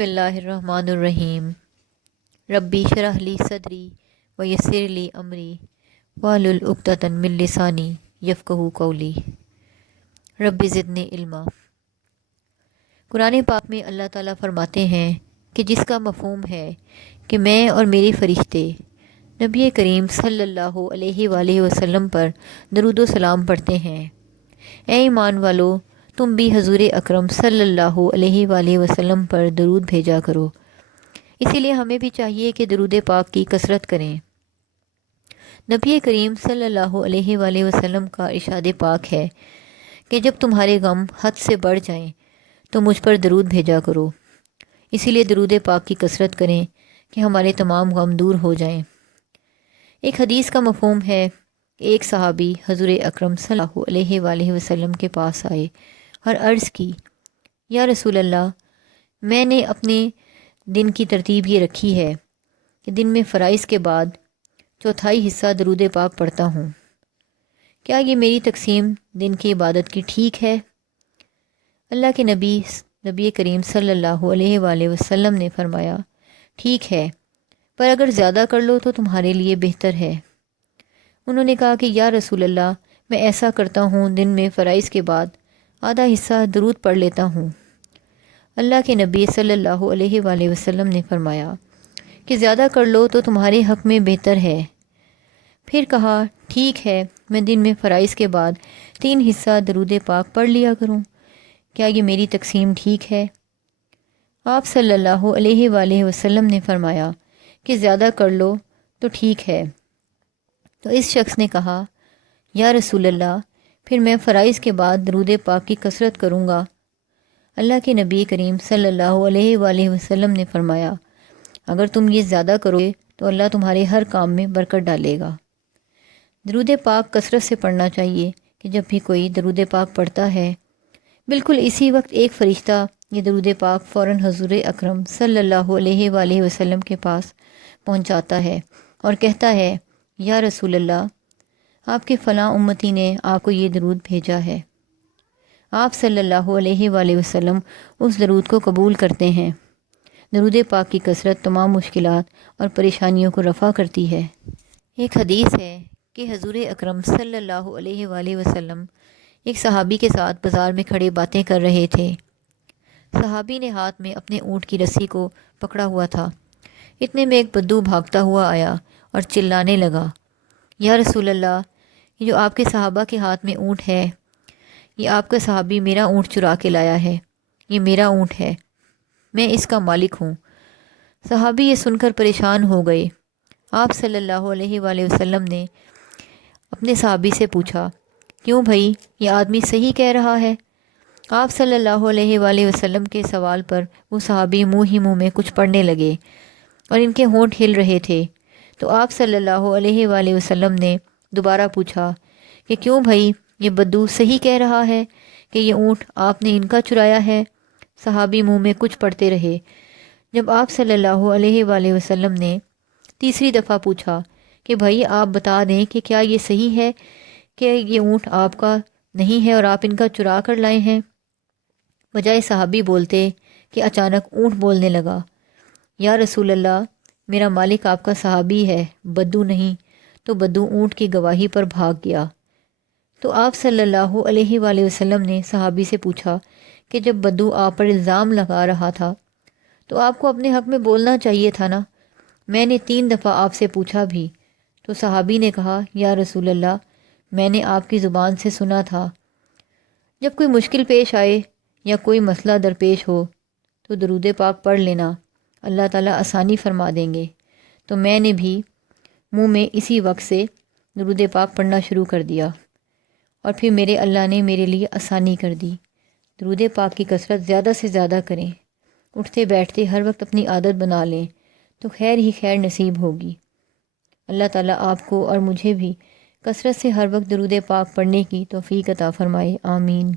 بسم اللہ الرحمن الرحیم ربی شرح لی صدری ویسر لی امری واحلل عقدۃ من لسانی یفقہوا قولی رب زدنی علما۔ قرآن پاک میں اللہ تعالیٰ فرماتے ہیں کہ جس کا مفہوم ہے کہ میں اور میرے فرشتے نبی کریم صلی اللہ علیہ وآلہ وسلم پر درود و سلام پڑھتے ہیں، اے ایمان والو تم بھی حضور اکرم صلی اللہ علیہ وآلہ وسلم پر درود بھیجا کرو۔ اسی لیے ہمیں بھی چاہیے کہ درود پاک کی کثرت کریں۔ نبی کریم صلی اللہ علیہ وآلہ وسلم کا ارشاد پاک ہے کہ جب تمہارے غم حد سے بڑھ جائیں تو مجھ پر درود بھیجا کرو۔ اسی لیے درود پاک کی کثرت کریں کہ ہمارے تمام غم دور ہو جائیں۔ ایک حدیث کا مفہوم ہے، ایک صحابی حضور اکرم صلی اللہ علیہ وآلہ وسلم کے پاس آئے اور عرض کی، یا رسول اللہ، میں نے اپنے دن کی ترتیب یہ رکھی ہے کہ دن میں فرائض کے بعد چوتھائی حصہ درود پاک پڑھتا ہوں، کیا یہ میری تقسیم دن کی عبادت کی ٹھیک ہے؟ اللہ کے نبی کریم صلی اللہ علیہ وآلہ وسلم نے فرمایا، ٹھیک ہے، پر اگر زیادہ کر لو تو تمہارے لیے بہتر ہے۔ انہوں نے کہا کہ یا رسول اللہ، میں ایسا کرتا ہوں، دن میں فرائض کے بعد آدھا حصہ درود پڑھ لیتا ہوں۔ اللہ کے نبی صلی اللہ علیہ وآلہ وسلم نے فرمایا کہ زیادہ کر لو تو تمہارے حق میں بہتر ہے۔ پھر کہا، ٹھیک ہے، میں دن میں فرائض کے بعد 3 حصہ درود پاک پڑھ لیا کروں، کیا یہ میری تقسیم ٹھیک ہے؟ آپ صلی اللہ علیہ وآلہ وسلم نے فرمایا کہ زیادہ کر لو تو ٹھیک ہے۔ تو اس شخص نے کہا، یا رسول اللہ، پھر میں فرائض کے بعد درود پاک کی کثرت کروں گا۔ اللہ کے نبی کریم صلی اللہ علیہ وآلہ وسلم نے فرمایا، اگر تم یہ زیادہ کرو گے تو اللہ تمہارے ہر کام میں برکت ڈالے گا۔ درود پاک کثرت سے پڑھنا چاہیے کہ جب بھی کوئی درود پاک پڑھتا ہے، بالکل اسی وقت ایک فرشتہ یہ درود پاک فوراً حضور اکرم صلی اللہ علیہ وآلہ وسلم کے پاس پہنچاتا ہے اور کہتا ہے، یا رسول اللہ، آپ کے فلاں امتی نے آپ کو یہ درود بھیجا ہے۔ آپ صلی اللہ علیہ وآلہ وسلم اس درود کو قبول کرتے ہیں۔ درود پاک کی کثرت تمام مشکلات اور پریشانیوں کو رفع کرتی ہے۔ ایک حدیث ہے کہ حضور اکرم صلی اللہ علیہ وآلہ وسلم ایک صحابی کے ساتھ بازار میں کھڑے باتیں کر رہے تھے۔ صحابی نے ہاتھ میں اپنے اونٹ کی رسی کو پکڑا ہوا تھا۔ اتنے میں ایک بدو بھاگتا ہوا آیا اور چلانے لگا، یا رسول اللہ، یہ جو آپ کے صحابہ کے ہاتھ میں اونٹ ہے، یہ آپ کا صحابی میرا اونٹ چرا کے لایا ہے، یہ میرا اونٹ ہے، میں اس کا مالک ہوں۔ صحابی یہ سن کر پریشان ہو گئے۔ آپ صلی اللہ علیہ وآلہ وسلم نے اپنے صحابی سے پوچھا، کیوں بھائی، یہ آدمی صحیح کہہ رہا ہے؟ آپ صلی اللہ علیہ وآلہ وسلم کے سوال پر وہ صحابی منہ ہی منہ میں کچھ پڑھنے لگے اور ان کے ہونٹ ہل رہے تھے۔ تو آپ صلی اللہ علیہ وآلہ وسلم نے دوبارہ پوچھا کہ کیوں بھائی، یہ بدو صحیح کہہ رہا ہے کہ یہ اونٹ آپ نے ان کا چرایا ہے؟ صحابی منہ میں کچھ پڑھتے رہے۔ جب آپ صلی اللہ علیہ وآلہ وسلم نے تیسری دفعہ پوچھا کہ بھائی آپ بتا دیں کہ کیا یہ صحیح ہے کہ یہ اونٹ آپ کا نہیں ہے اور آپ ان کا چرا کر لائے ہیں؟ بجائے صحابی بولتے کہ اچانک اونٹ بولنے لگا، یا رسول اللہ، میرا مالک آپ کا صحابی ہے، بدو نہیں۔ تو بدو اونٹ کی گواہی پر بھاگ گیا۔ تو آپ صلی اللہ علیہ وآلہ وسلم نے صحابی سے پوچھا کہ جب بدو آپ پر الزام لگا رہا تھا تو آپ کو اپنے حق میں بولنا چاہیے تھا نا؟ میں نے 3 دفعہ آپ سے پوچھا بھی۔ تو صحابی نے کہا، یا رسول اللہ، میں نے آپ کی زبان سے سنا تھا، جب کوئی مشکل پیش آئے یا کوئی مسئلہ درپیش ہو تو درود پاک پڑھ لینا، اللہ تعالیٰ آسانی فرما دیں گے۔ تو میں نے بھی منہ میں اسی وقت سے درود پاک پڑھنا شروع کر دیا اور پھر میرے اللہ نے میرے لیے آسانی کر دی۔ درود پاک کی کثرت زیادہ سے زیادہ کریں، اٹھتے بیٹھتے ہر وقت اپنی عادت بنا لیں تو خیر ہی خیر نصیب ہوگی۔ اللہ تعالیٰ آپ کو اور مجھے بھی کثرت سے ہر وقت درود پاک پڑھنے کی توفیق عطا فرمائے، آمین۔